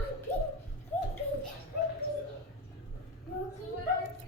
Thank you.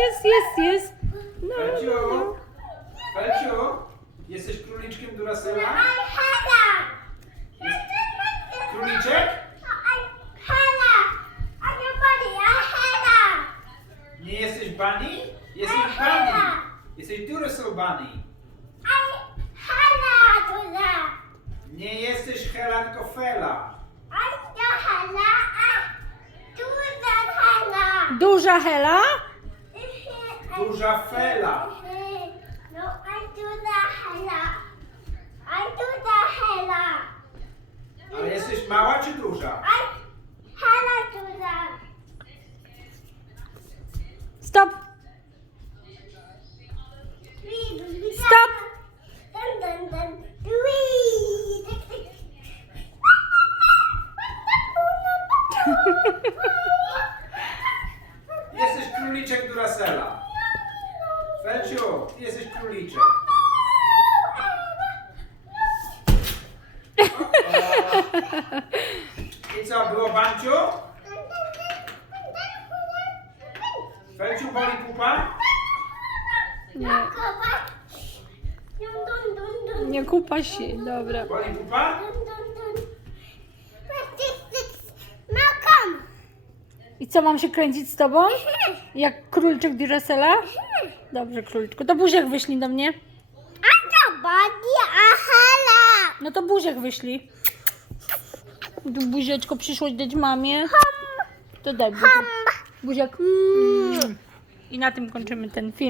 jest, jest, jest. No, Felciu, no, no. Peciu? Peciu? jesteś króliczkiem Duracella? I Hela. Króliczek? nie Bunny, a Nie jesteś Bunny? Jesteś Bunny. Jesteś Duracell so Bunny. Nie jesteś Hela, tylko Fela. A duża Hela. Duża Hela? Duża fela. No, I do the hela. I do the hela. Ale jesteś mała czy duża? I... Hela duża. Stop. Stop. Stop. jesteś króliczek Duracella. Felciu, ty jesteś króliczek. I co było, Banciu? Felciu, boli pupa? Nie. Nie kupa się, dobra. Boli pupa? co, mam się kręcić z tobą? Jak królczyk Duracella? Dobrze, króliczku. To buziak wyślij do mnie. A to bani, ahala. No to buziak wyślij. Tu buziaczko przyszłość dać mamie. To daj buziak. Buziak. Mm. I na tym kończymy ten film.